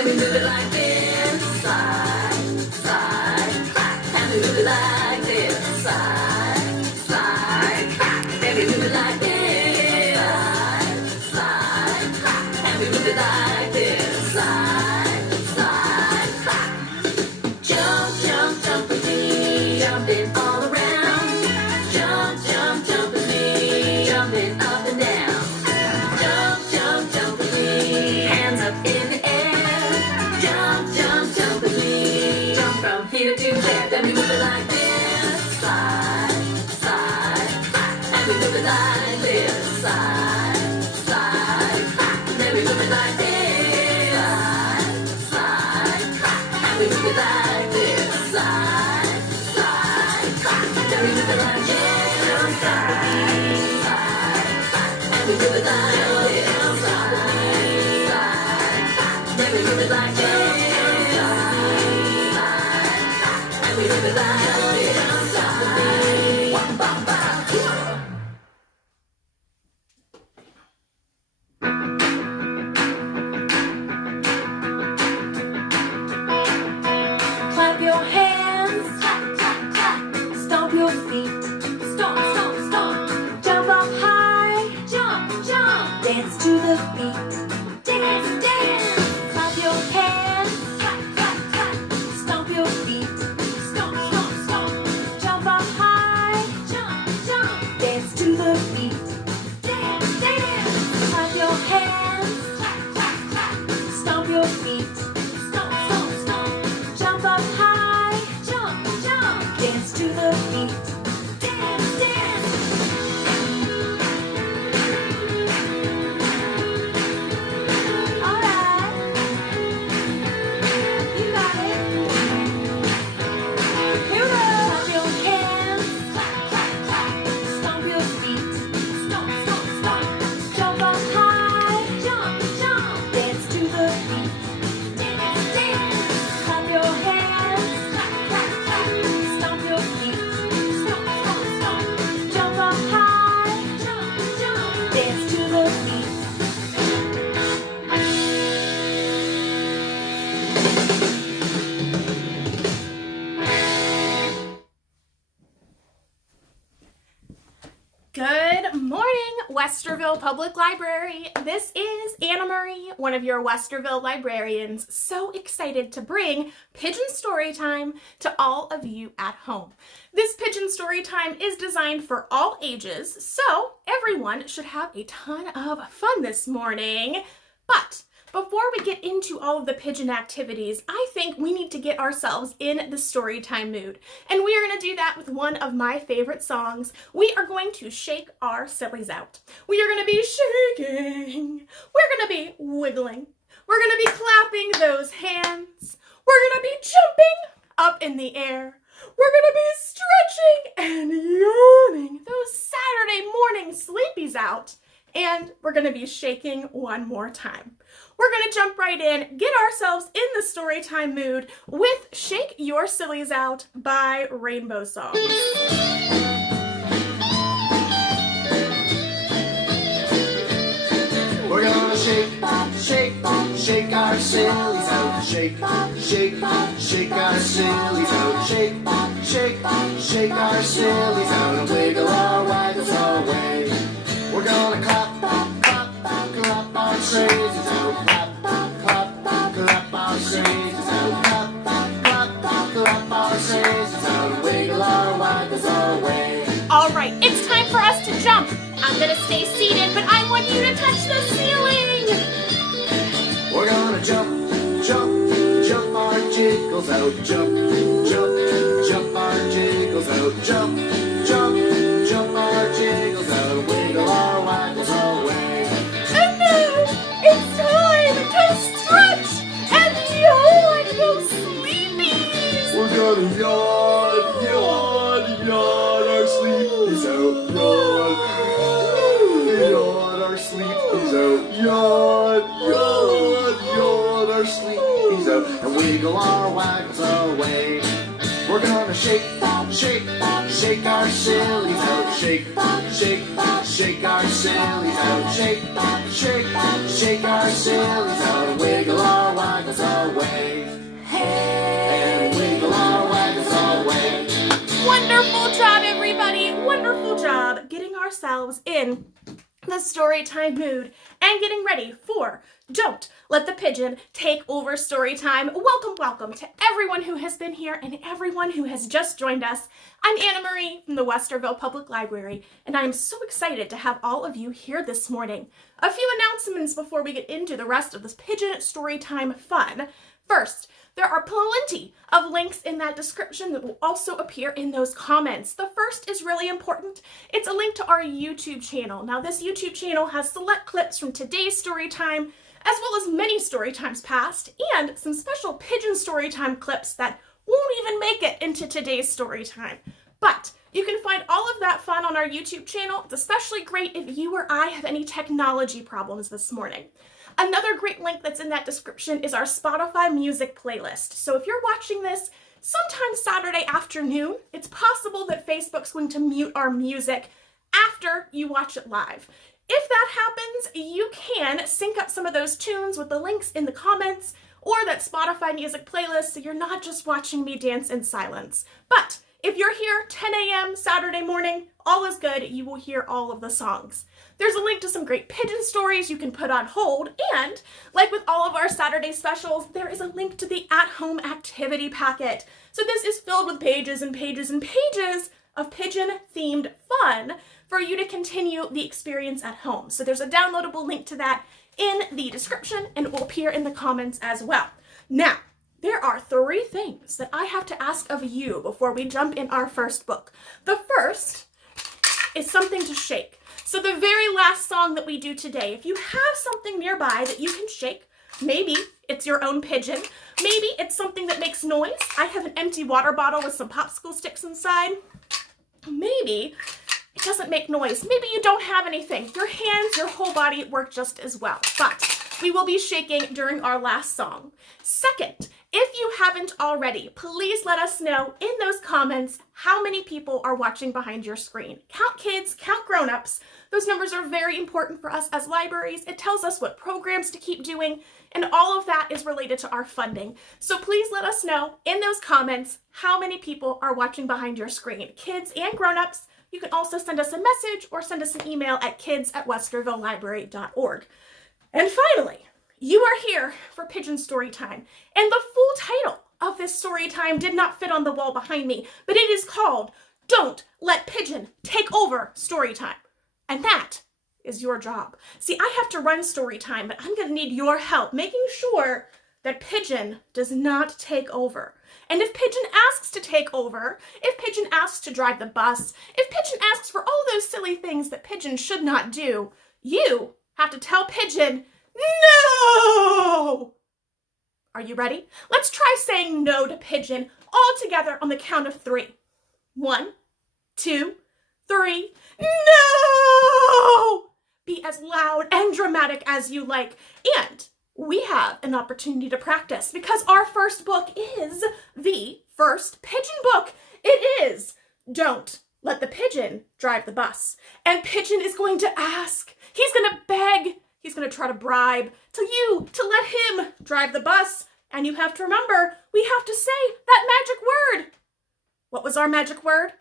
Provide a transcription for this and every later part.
Then we move it like this, side, side, clap. And we move it like this, side, side, clap. Then we move it like this, side, side, clap. And we move it like this, side, side, clap. Jump, jump, jump with me, jumping all around. Jump, jump, jump with me, jumping up and down. Jump, jump, jump with me, hands up in the air. Jump, jump, jump with me, jump from here to there. Then we move it like this, side, side, clap. And we move it like this, side, side, clap. Then we move it like this, side, side, clap. And we move it like this, side, side, clap. Then we move it like this, side, side, clap. And we move it like this, side, side, clap. Then we move it like this, side, side, clap. And we move it like this, side, one, ba, ba, clap your hands, clap, clap, clap. Stomp your feet, stomp, stomp, stomp. Jump up high, jump, jump. Dance to the beat, dance, dance. Clap your hands, clap, clap, clap. Stomp your feet, stomp, stomp, stomp. Jump up high, jump, jump. Dance to the beat, dance, dance. Clap your hands, clap, clap, clap. Stomp your feet, stomp, stomp, stomp. Jump up high, jump, jump. Dance to the beat, dance, dance. All right, you got it. Here we go. Clap your hands, clap, clap, clap. Stomp your feet, stomp, stomp, stomp. Jump up high, jump, jump. Dance to the beat, dance, dance. Clap your hands, clap, clap, clap. Stomp your feet, stomp, stomp, stomp. Jump up high, jump, jump. Dance to the beat. Good morning, Westerville Public Library. This is Anna Marie, one of your Westerville librarians, so excited to bring Pigeon Storytime to all of you at home. This Pigeon Storytime is designed for all ages, so everyone should have a ton of fun this morning. But before we get into all of the pigeon activities, I think we need to get ourselves in the storytime mood. And we are going to do that with one of my favorite songs. We are going to shake our sillies out. We are going to be shaking. We're going to be wiggling. We're going to be clapping those hands. We're going to be jumping up in the air. We're going to be stretching and yawning those Saturday morning sleepies out. And we're going to be shaking one more time. We're going to jump right in, get ourselves in the storytime mood with Shake Your Sillies Out by Rainbow Songs. We're gonna shake, shake, shake our sillies out. Shake, shake, shake our sillies out. Shake, shake, shake our sillies out. And wiggle our waggles away. We're gonna clap, clap, clap our crazies out. Clap, clap, clap our crazies out. Clap, clap, clap our crazies out. And wiggle our waggles away. All right, it's time for us to jump. I'm going to stay seated, but I want you to touch the ceiling. We're gonna jump, jump, jump our jiggles out. Jump, jump, jump our jiggles out. Jump, jump, jump our jiggles out. Wiggle our waggles away. And now it's time to stretch and yawn those sleepies. We're gonna yawn, yawn, yawn our sleepies out. Yawn, yawn our sleepies out. Yawn, yawn, yawn our sleepies out. And wiggle our waggles away. We're gonna shake, shake, shake our sillies out. Shake, shake, shake our sillies out. Shake, shake, shake our sillies out. And wiggle our waggles away. job getting ourselves in the story time mood and getting ready for Don't Let the Pigeon Take Over Story Time. Welcome, welcome to everyone who has been here and everyone who has just joined us. I'm Anna Marie from the Westerville Public Library, and I am so excited to have all of you here this morning. A few announcements before we get into the rest of this Pigeon Storytime fun. First, there are plenty of links in that description that will also appear in those comments. The first is really important. It's a link to our YouTube channel. Now, this YouTube channel has select clips from today's story time, as well as many story times past, and some special Pigeon Storytime clips that won't even make it into today's story time. But you can find all of that fun on our YouTube channel. It's especially great if you or I have any technology problems this morning. Another great link that's in that description is our Spotify music playlist. So if you're watching this sometime Saturday afternoon, it's possible that Facebook's going to mute our music after you watch it live. If that happens, you can sync up some of those tunes with the links in the comments or that Spotify music playlist so you're not just watching me dance in silence. But if you're here 10 a.m. Saturday morning, all is good. You will hear all of the songs. There's a link to some great pigeon stories you can put on hold, and like with all of our Saturday specials, there is a link to the at-home activity packet. So this is filled with pages and pages and pages of pigeon-themed fun for you to continue the experience at home. So there's a downloadable link to that in the description, and it will appear in the comments as well. Now, there are 3 things that I have to ask of you before we jump in our first book. The first is something to shake. So the very last song that we do today, if you have something nearby that you can shake, maybe it's your own pigeon, maybe it's something that makes noise. I have an empty water bottle with some popsicle sticks inside. Maybe it doesn't make noise. Maybe you don't have anything. Your hands, your whole body work just as well. But we will be shaking during our last song. Second, if you haven't already, please let us know in those comments how many people are watching behind your screen. Count kids, count grown-ups. Those numbers are very important for us as libraries. It tells us what programs to keep doing, and all of that is related to our funding. So please let us know in those comments how many people are watching behind your screen, kids and grown-ups. You can also send us a message or send us an email at kids@westervillelibrary.org. And finally, you are here for Pigeon Storytime, and the full title of this story time did not fit on the wall behind me, but it is called Don't Let Pigeon Take Over Storytime. And that is your job. See, I have to run story time, but I'm going to need your help making sure that Pigeon does not take over. And if Pigeon asks to take over, if Pigeon asks to drive the bus, if Pigeon asks for all those silly things that Pigeon should not do, you have to tell Pigeon, no! Are you ready? Let's try saying no to Pigeon all together on the count of 3. 1, 2, 3. No! Be as loud and dramatic as you like. And we have an opportunity to practice because our first book is the first pigeon book. It is Don't Let the Pigeon Drive the Bus. And Pigeon is going to ask, he's going to beg, he's going to try to bribe to you to let him drive the bus. And you have to remember, we have to say that magic word. What was our magic word?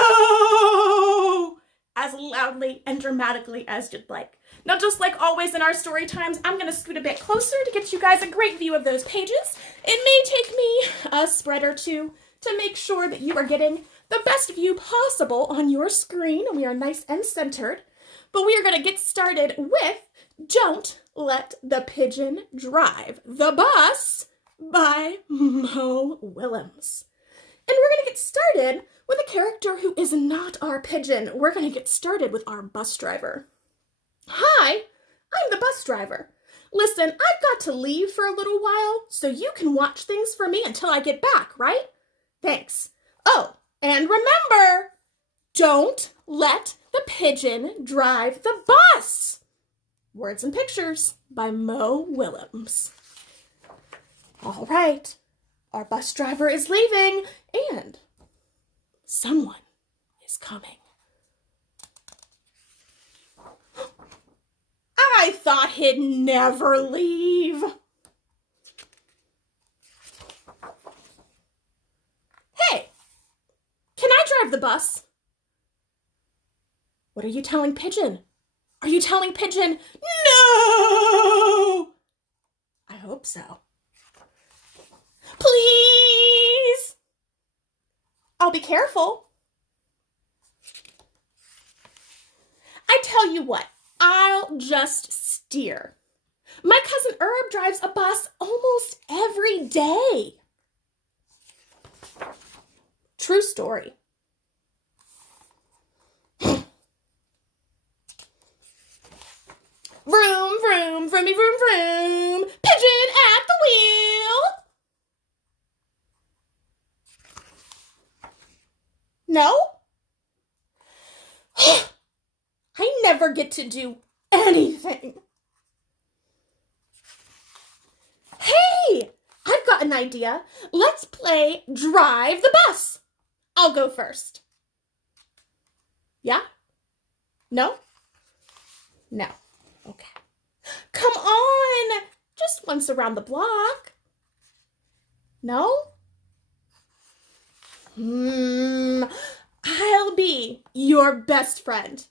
No! As loudly and dramatically as you'd like. Now, just like always in our story times, I'm going to scoot a bit closer to get you guys a great view of those pages. It may take me a spread or two to make sure that you are getting the best view possible on your screen. We are nice and centered. But we are going to get started with Don't Let the Pigeon Drive the Bus by Mo Willems. And we're going to get started with a character who is not our pigeon. We're going to get started with our bus driver. Hi, I'm the bus driver. Listen, I've got to leave for a little while, so you can watch things for me until I get back, right? Thanks. Oh, and remember, don't let the pigeon drive the bus. Words and Pictures by Mo Willems. All right, our bus driver is leaving, and someone is coming. I thought he'd never leave. Hey, can I drive the bus? What are you telling Pigeon? Are you telling Pigeon, no? I hope so. Please. I'll be careful. I tell you what, I'll just steer. My cousin Herb drives a bus almost every day. True story. Vroom, vroom, vroomy, vroom, vroom. Pigeon at the wheel. No? I never get to do anything. Hey, I've got an idea. Let's play Drive the Bus. I'll go first. Yeah? No? No. Okay. Come on. Just once around the block. No? I'll be your best friend.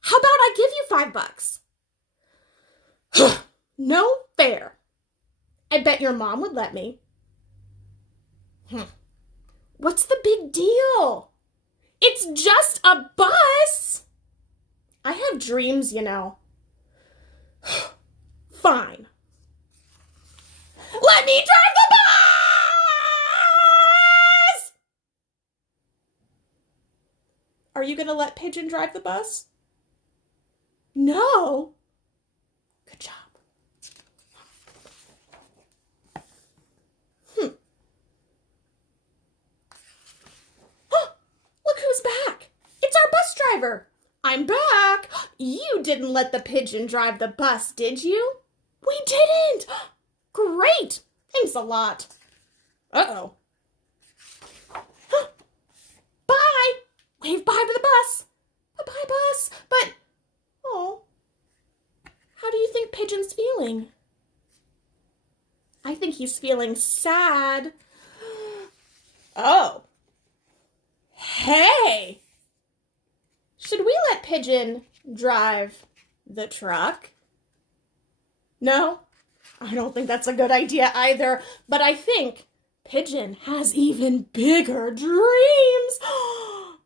How about I give you $5? No fair. I bet your mom would let me. What's the big deal? It's just a bus. I have dreams, you know. Fine. Let me drive the bus! Are you going to let Pigeon drive the bus? No. Good job. Look who's back. It's our bus driver. I'm back. You didn't let the Pigeon drive the bus, did you? We didn't. Great. Thanks a lot. Uh-oh. Bye. Wave bye to the bus. Bye-bye, bus. But, oh, how do you think Pigeon's feeling? I think he's feeling sad. Oh. Hey. Should we let Pigeon drive the truck? No, I don't think that's a good idea either, but I think Pigeon has even bigger dreams.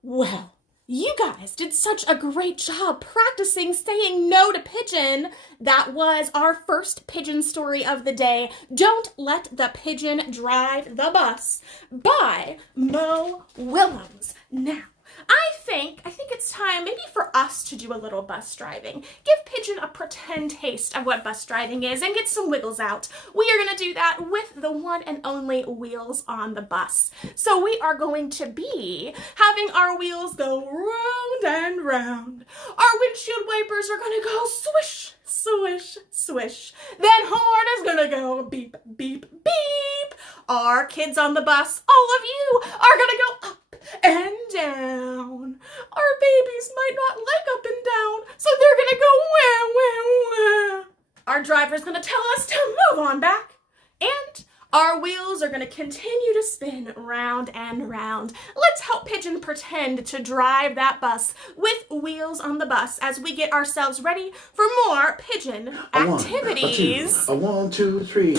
Well, you guys did such a great job practicing saying no to Pigeon. That was our first Pigeon story of the day. Don't Let the Pigeon Drive the Bus by Mo Willems. Now, I think it's time maybe for us to do a little bus driving. Give Pigeon a pretend taste of what bus driving is and get some wiggles out. We are going to do that with the one and only wheels on the bus. So we are going to be having our wheels go round and round. Our windshield wipers are going to go swish, swish, swish. Then horn is going to go beep, beep, beep. Our kids on the bus, all of you, are going to go up and down. Our babies might not like up and down, so they're gonna go wah, wah, wah. Our driver's gonna tell us to move on back, and our wheels are gonna continue to spin round and round. Let's help Pigeon pretend to drive that bus with wheels on the bus as we get ourselves ready for more Pigeon activities. A 1, 2, 3.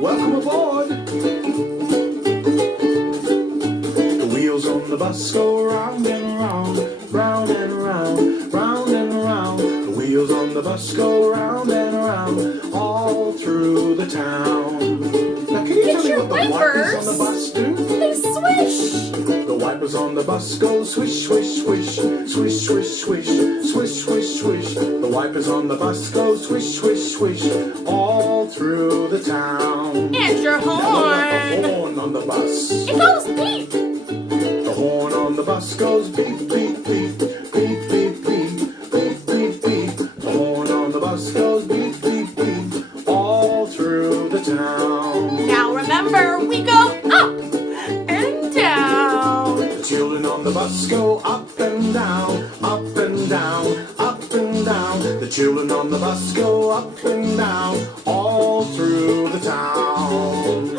Welcome aboard. On the bus go round and round, round and round, round and round. The wheels on the bus go round and round, all through the town. Now can you tell me what the wipers on the bus do? They swish. The wipers on the bus go swish, swish, swish, swish, swish, swish, swish, swish, swish. The wipers on the bus go swish, swish, swish, all through the town. And your horn. Now the horn on the bus. It goes beep. The horn on the bus goes beep, beep, beep, beep, beep, beep, beep, beep, beep. The horn on the bus goes beep, beep, beep, all through the town. Now remember, we go up and down. The children on the bus go up and down, up and down, up and down. The children on the bus go up and down, all through the town.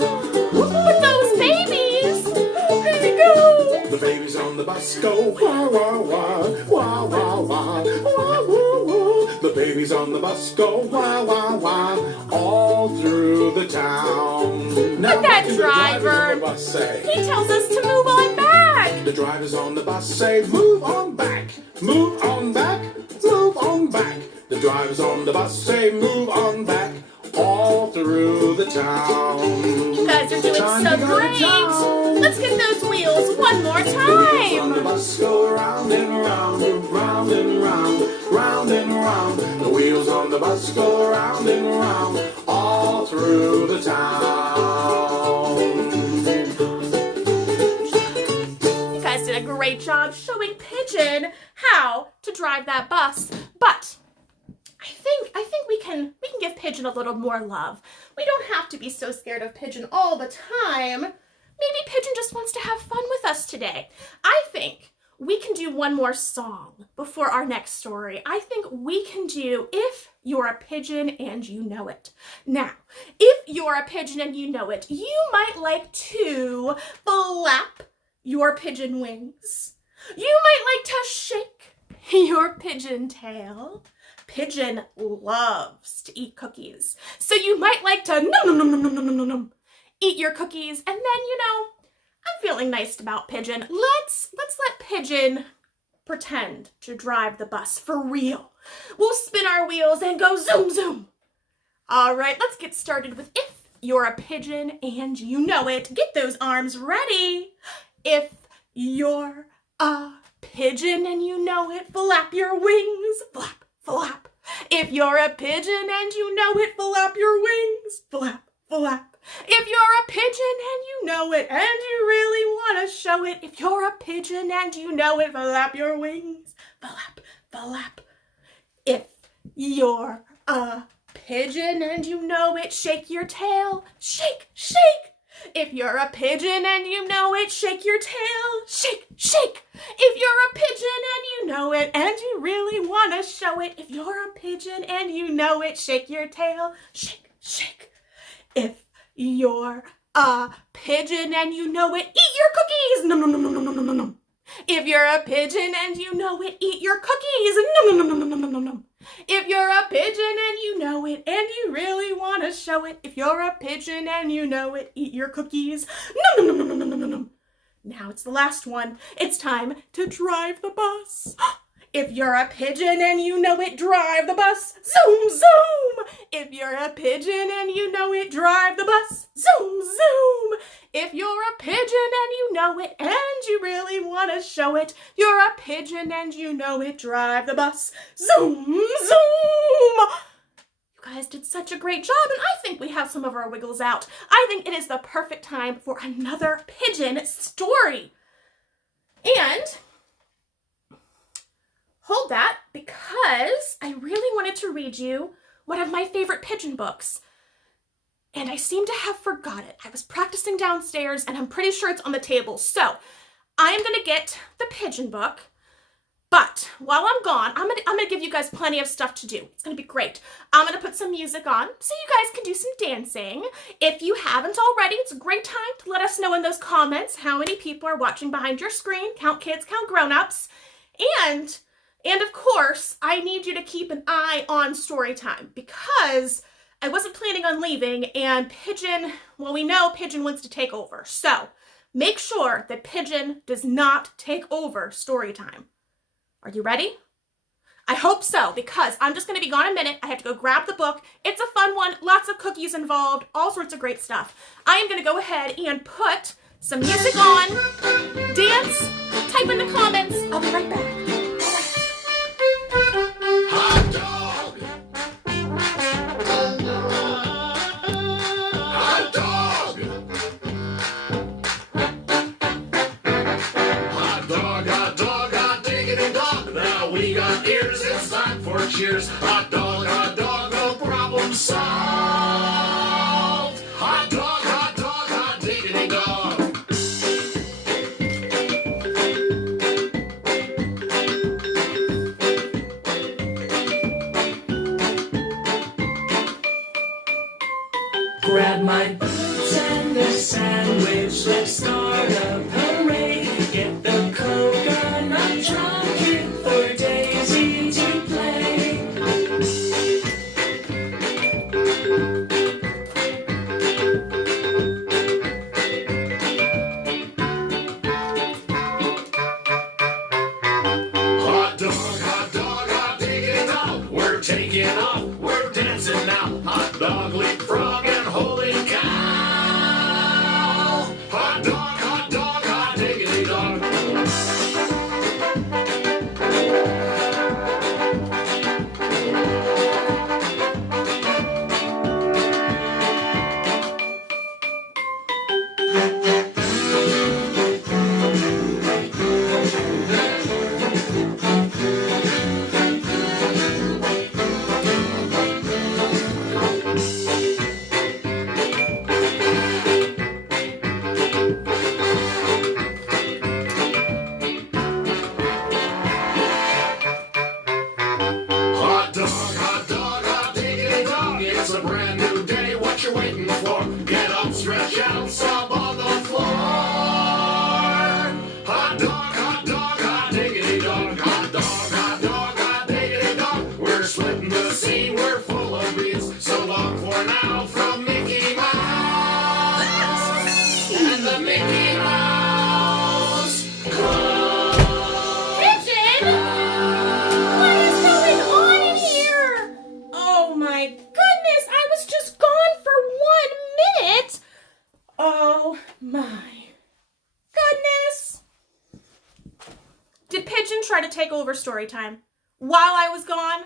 But those babies, here we go. The babies on the bus go wah, wah, wah, wah, wah, wah, wah, woo, woo. The babies on the bus go wah, wah, wah, all through the town. Now But that the drivers driver, on the bus say, he tells us to move on back. the drivers on the bus say, move on back, move on back, move on back. The drivers on the bus say, move on back, all through the town. You guys are doing Time so to go to great. town. Let's get those wheels one more The wheels on the time. bus go round and round, round and round, round and round. The wheels on the bus go round and round, all through the town. You guys did a great job showing Pigeon how to drive that bus. But I think we can give Pigeon a little more love. We don't have to be so scared of Pigeon all the time. Maybe Pigeon just wants to have fun with us today. I think we can do one more song before our next story. I think we can do If You're a Pigeon and You Know It. Now, if you're a pigeon and you know it, you might like to flap your pigeon wings. You might like to shake your pigeon tail. Pigeon loves to eat cookies. So you might like to nom, eat your cookies, and then, I'm feeling nice about Pigeon. Let's let Pigeon pretend to drive the bus for real. We'll spin our wheels and go zoom, zoom. All right, let's get started with If You're a Pigeon and You Know It. Get those arms ready. If you're a pigeon and you know it, flap your wings, flap, flap. If you're a pigeon and you know it, flap your wings, flap, flap. If you're a pigeon and you know it, and you really want to show it, if you're a pigeon and you know it, flap your wings, flap, flap. If you're a pigeon and you know it, shake your tail, shake, shake. If you're a pigeon and you know it, shake your tail, shake, shake. If you're a pigeon and you know it, and you really want to show it, if you're a pigeon and you know it, shake your tail, shake, shake. If you're a pigeon and you know it, eat your cookies, nom, nom, nom, nom, nom, nom, nom, nom. If you're a pigeon and you know it, eat your cookies, nom, nom, nom, nom, nom, nom, nom, nom. If you're a pigeon and you know it, and you really want to show it, if you're a pigeon and you know it, eat your cookies, nom, nom, nom, nom, nom, nom, nom, nom. Now it's the last one. It's time to drive the bus. If you're a pigeon and you know it, drive the bus, zoom, zoom. If you're a pigeon and you know it, drive the bus, zoom, zoom. If you're a pigeon and you know it, and you really want to show it, you're a pigeon and you know it, drive the bus, zoom, zoom. You guys did such a great job, and I think we have some of our wiggles out. I think it is the perfect time for another pigeon story. And hold that, because I really wanted to read you one of my favorite pigeon books. And I seem to have forgot it. I was practicing downstairs, and I'm pretty sure it's on the table. So I am going to get the pigeon book. But while I'm gone, I'm gonna give you guys plenty of stuff to do. It's going to be great. I'm going to put some music on so you guys can do some dancing. If you haven't already, it's a great time to let us know in those comments how many people are watching behind your screen. Count kids, count grown-ups. And of course, I need you to keep an eye on Storytime, because I wasn't planning on leaving, and Pigeon, well, we know Pigeon wants to take over. So make sure that Pigeon does not take over Storytime. Are you ready? I hope so, because I'm just going to be gone a minute. I have to go grab the book. It's a fun one. Lots of cookies involved. All sorts of great stuff. I am going to go ahead and put some music on, dance, type in the comments. I'll be right back. Hot dog! Hot dog! Hot dog, hot dog, hot diggity dog. Now we got ears, it's time for cheers. Hot dog, no problem solved. Hot dog, hot diggity dog. Grab my boots and a sandwich, let's start a parade. Get the coconut try to take over story time while I was gone.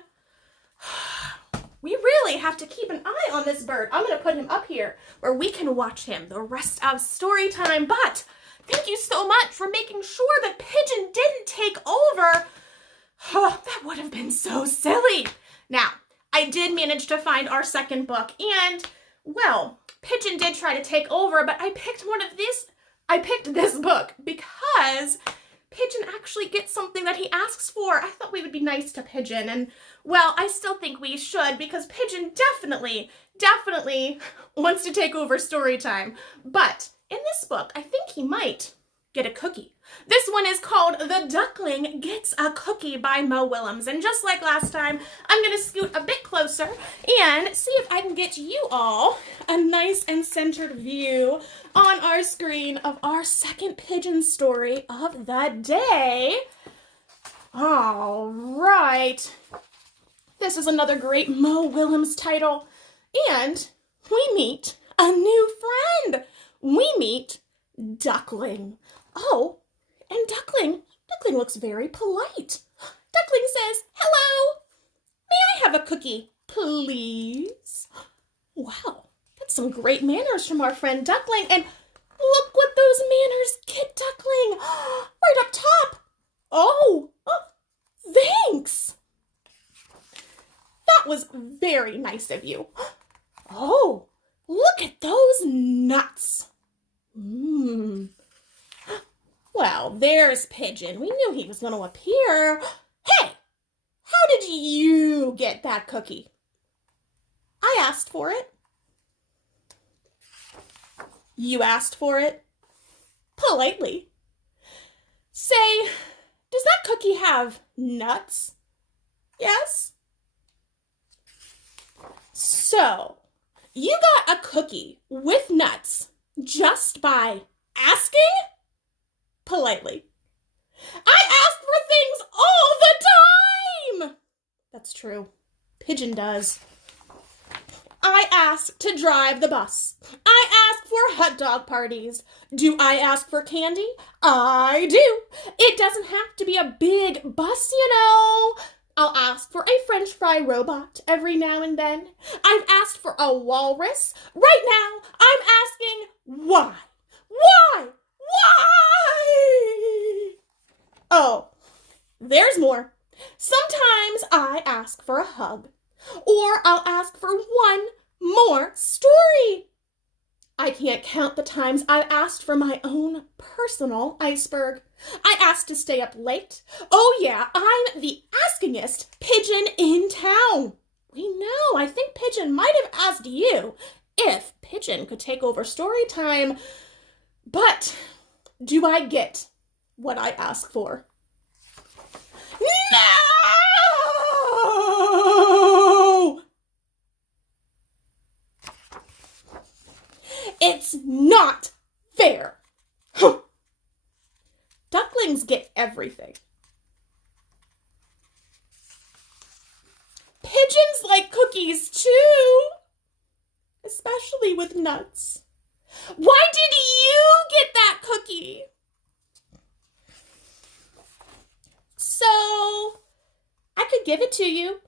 We really have to keep an eye on this bird. I'm going to put him up here where we can watch him the rest of story time. But thank you so much for making sure that Pigeon didn't take over. Oh, that would have been so silly. Now, I did manage to find our second book, and, well, Pigeon did try to take over, but I picked this book because Pigeon actually gets something that he asks for. I thought we would be nice to Pigeon, and, well, I still think we should because Pigeon definitely wants to take over story time. But in this book, I think he might get a cookie. This one is called The Duckling Gets a Cookie by Mo Willems. And just like last time, I'm going to scoot a bit closer and see if I can get you all a nice and centered view on our screen of our second Pigeon story of the day. All right. This is another great Mo Willems title. And we meet a new friend. We meet Duckling. Oh, and Duckling looks very polite. Duckling says, "Hello, may I have a cookie, please?" Wow, that's some great manners from our friend Duckling. And look what those manners get Duckling. Right up top. Oh, thanks. That was very nice of you. Oh, look at those nuts. Well, there's Pigeon. We knew he was going to appear. Hey, how did you get that cookie? I asked for it. You asked for it? Politely. Say, does that cookie have nuts? Yes? So, you got a cookie with nuts just by asking? Politely. I ask for things all the time! That's true. Pigeon does. I ask to drive the bus. I ask for hot dog parties. Do I ask for candy? I do. It doesn't have to be a big bus, you know. I'll ask for a French fry robot every now and then. I've asked for a walrus. Right now, I'm asking why? Why? Why? Oh, there's more. Sometimes I ask for a hug, or I'll ask for one more story. I can't count the times I've asked for my own personal iceberg. I asked to stay up late. Oh yeah, I'm the askingest pigeon in town. We know, I think Pigeon might have asked you if Pigeon could take over story time. But do I get what I ask for? No! It's not fair. Ducklings get everything. Pigeons like cookies too, especially with nuts. Why did you get that cookie? So, I could give it to you.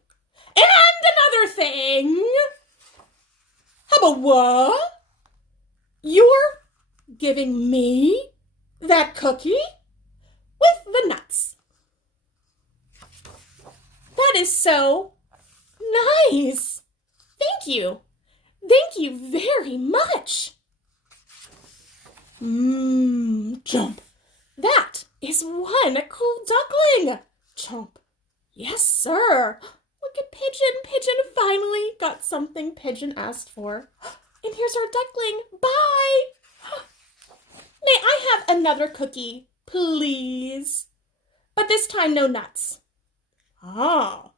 And another thing. How about what? You're giving me that cookie with the nuts. That is so nice. Thank you. Thank you very much. Chomp. That is one cool duckling. Chomp. Yes, sir. Look at Pigeon. Pigeon finally got something Pigeon asked for. And here's our duckling. Bye. May I have another cookie, please? But this time no nuts. Oh.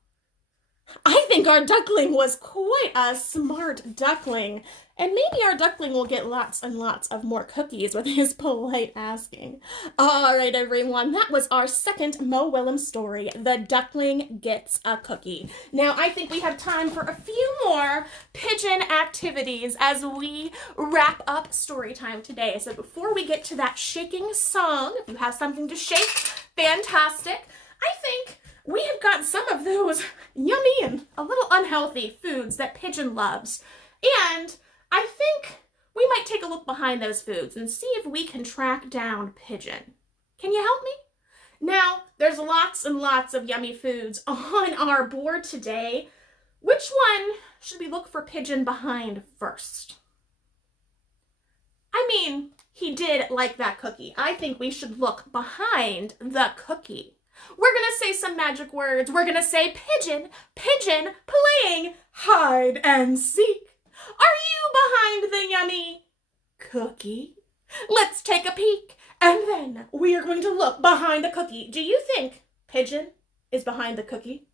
I think our duckling was quite a smart duckling. And maybe our duckling will get lots and lots of more cookies with his polite asking. All right, everyone, that was our second Mo Willems story, The Duckling Gets a Cookie. Now, I think we have time for a few more pigeon activities as we wrap up story time today. So before we get to that shaking song, if you have something to shake, fantastic. I think we have got some of those yummy and a little unhealthy foods that Pigeon loves. And I think we might take a look behind those foods and see if we can track down Pigeon. Can you help me? Now, there's lots and lots of yummy foods on our board today. Which one should we look for Pigeon behind first? I mean, he did like that cookie. I think we should look behind the cookie. We're gonna say some magic words. We're gonna say Pigeon, Pigeon playing hide and seek. Are you behind the yummy cookie? Let's take a peek, and then we are going to look behind the cookie. Do you think Pigeon is behind the cookie?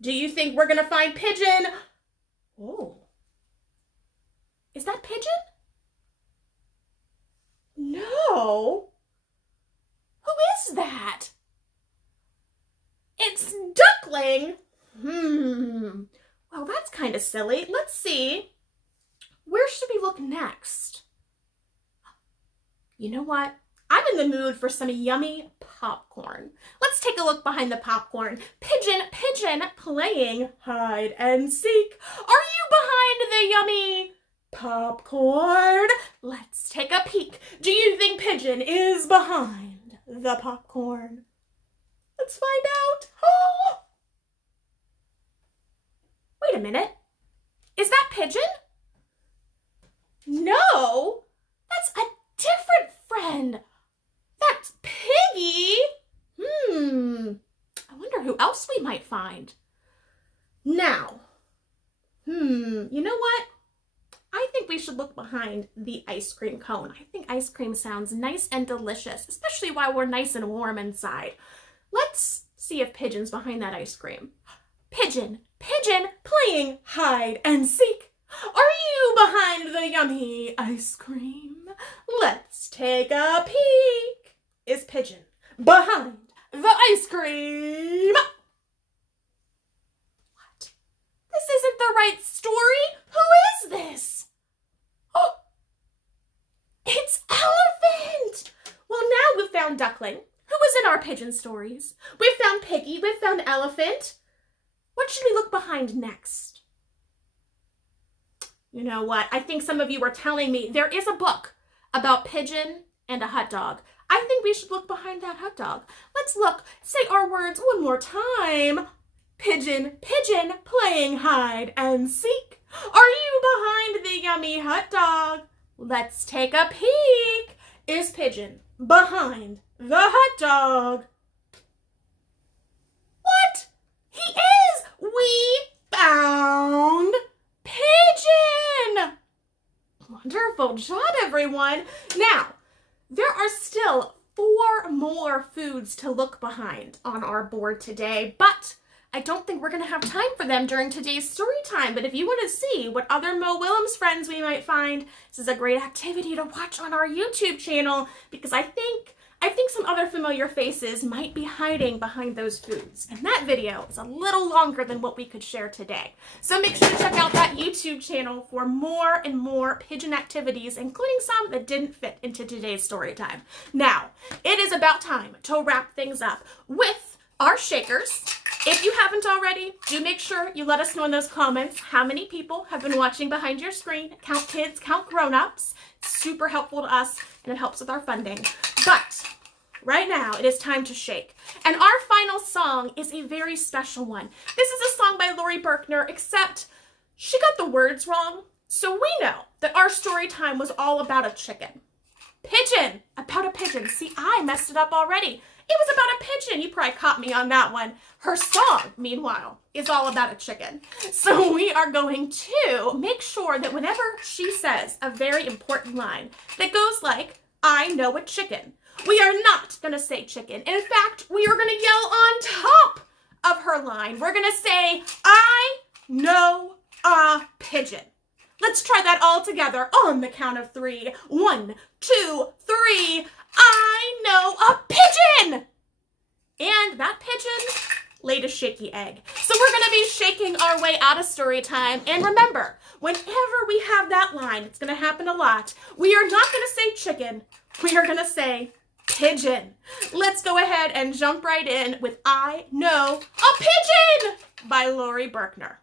Do you think we're gonna find Pigeon? Oh, is that Pigeon? No. Who is that? It's Duckling. Well, that's kind of silly. Let's see. Where should we look next? You know what? I'm in the mood for some yummy popcorn. Let's take a look behind the popcorn. Pigeon, Pigeon playing hide and seek. Are you behind the yummy popcorn? Let's take a peek. Do you think Pigeon is behind the popcorn? Let's find out. Oh! Wait a minute. Is that Pigeon? No, that's a different friend. That's Piggy. I wonder who else we might find. Now, you know what? I think we should look behind the ice cream cone. I think ice cream sounds nice and delicious, especially while we're nice and warm inside. Let's see if Pigeon's behind that ice cream. Pigeon, Pigeon playing hide and seek. Are you behind the yummy ice cream? Let's take a peek. Is Pigeon behind the ice cream? What? This isn't the right story. Who is this? Oh, it's Elephant. Well, now we've found Duckling, who was in our Pigeon stories. We've found Piggy. We've found Elephant. What should we look behind next? You know what? I think some of you were telling me there is a book about Pigeon and a hot dog. I think we should look behind that hot dog. Let's look. Say our words one more time. Pigeon, Pigeon playing hide and seek. Are you behind the yummy hot dog? Let's take a peek. Is Pigeon behind the hot dog? What? He is! We found Pigeon! Wonderful job, everyone. Now, there are still 4 more foods to look behind on our board today, but I don't think we're going to have time for them during today's story time. But if you want to see what other Mo Willems friends we might find, this is a great activity to watch on our YouTube channel, because I think some other familiar faces might be hiding behind those foods. And that video is a little longer than what we could share today. So make sure to check out that YouTube channel for more and more Pigeon activities, including some that didn't fit into today's story time. Now, it is about time to wrap things up with our shakers. If you haven't already, do make sure you let us know in those comments how many people have been watching behind your screen. Count kids, count grown-ups. It's super helpful to us, and it helps with our funding. But right now, it is time to shake. And our final song is a very special one. This is a song by Lori Berkner, except she got the words wrong. So we know that our story time was all about a chicken. Pigeon, about a pigeon. See, I messed it up already. It was about a pigeon. You probably caught me on that one. Her song, meanwhile, is all about a chicken. So we are going to make sure that whenever she says a very important line that goes like, I know a chicken, we are not going to say chicken. In fact, we are going to yell on top of her line. We're going to say, I know a pigeon. Let's try that all together on the count of 3. 1, 2, 3. I know a pigeon! And that pigeon laid a shaky egg. So we're going to be shaking our way out of story time. And remember, whenever we have that line, it's going to happen a lot. We are not going to say chicken. We are going to say Pigeon. Let's go ahead and jump right in with I Know a Pigeon by Lori Berkner.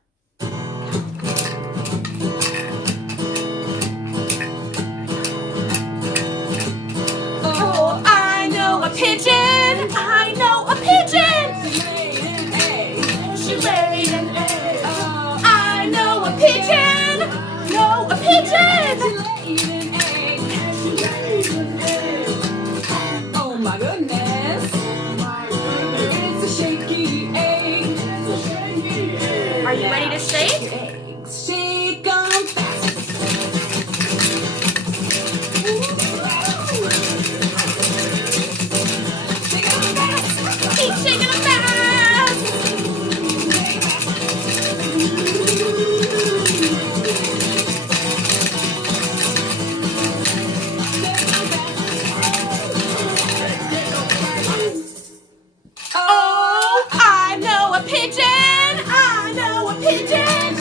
Oh, I know a pigeon. I know a pigeon. She laid an egg. I know a pigeon. Know a pigeon. Oh my goodness. It's a shaky egg. Are you ready to shake? Shake 'em fast. Keep shaking them fast. Oh, I know a pigeon. I know a pigeon.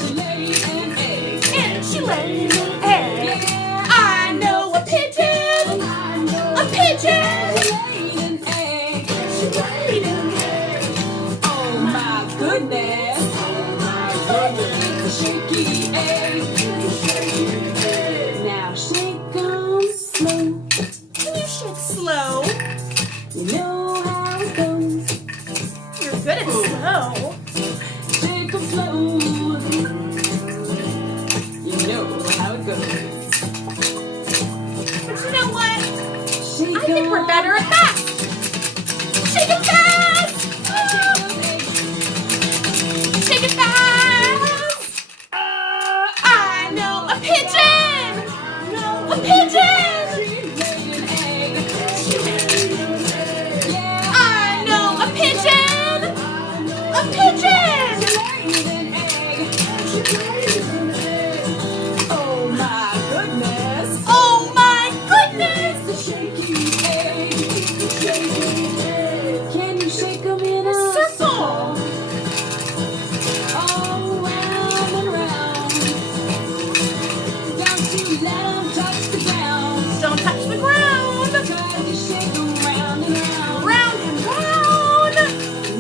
And she laid an egg. I know a pigeon. A pigeon. She laid an egg. Oh my goodness. It's a shaky egg. Now shake 'em slow. Can you shake slow? You know how it goes. You're good at slow. Shake 'em slowly. You know how it goes. But you know what? Shake I think we're better at that. Shake it fast! Shake it fast! I know a pigeon! Know a pigeon! I know a pigeon! A pigeon! Oh my goodness. Oh my goodness! It's a shaky egg. Can you shake 'em in a Circle! all round and round? Don't you let 'em touch the ground. Don't touch the ground! Try to shake 'em round and round. Round and round!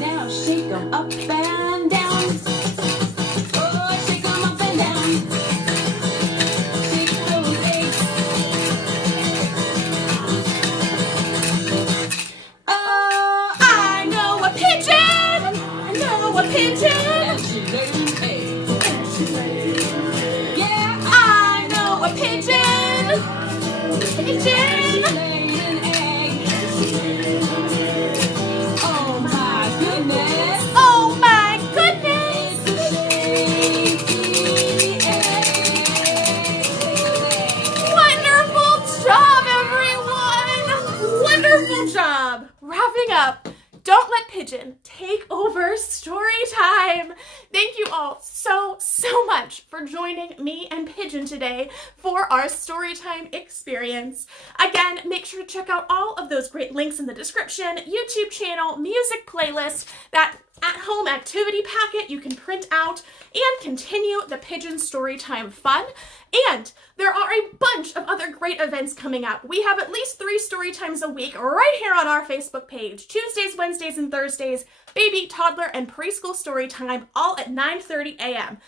Now shake 'em up and down. Oh, shake 'em up and down. Shake those eggs. Oh, I know a pigeon! I know a pigeon! and she laid an egg. Yeah, I know a pigeon! she Pigeon! laid an egg. Oh my goodness. Oh my goodness! It's a shaky egg. Wonderful job, everyone! Wonderful job! Wrapping up, don't let Pigeon take over story time. Thank you all so much for joining me and Pigeon today for our Storytime experience. Again, make sure to check out all of those great links in the description, YouTube channel, music playlist, that at-home activity packet you can print out and continue the Pigeon Storytime fun. And there are a bunch of other great events coming up. We have at least 3 story times a week right here on our Facebook page. Tuesdays, Wednesdays, and Thursdays, baby, toddler, and preschool story time, all at 9:30 a.m.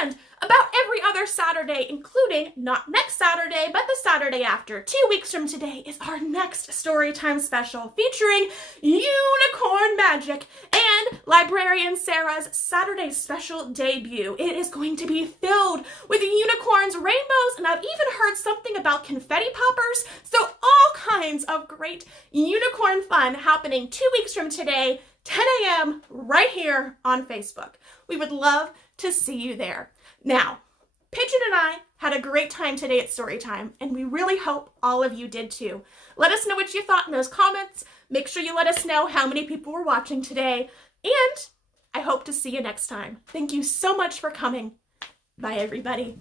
And about every other Saturday, including not next Saturday, but the Saturday after, 2 weeks from today, is our next Storytime special featuring unicorn magic and librarian Sarah's Saturday special debut. It is going to be filled with unicorns, rainbows, and I've even heard something about confetti poppers. So all kinds of great unicorn fun happening 2 weeks from today, 10 a.m. right here on Facebook. We would love to see you there. Now, Pigeon and I had a great time today at Storytime, and we really hope all of you did too. Let us know what you thought in those comments. Make sure you let us know how many people were watching today, and I hope to see you next time. Thank you so much for coming. Bye, everybody.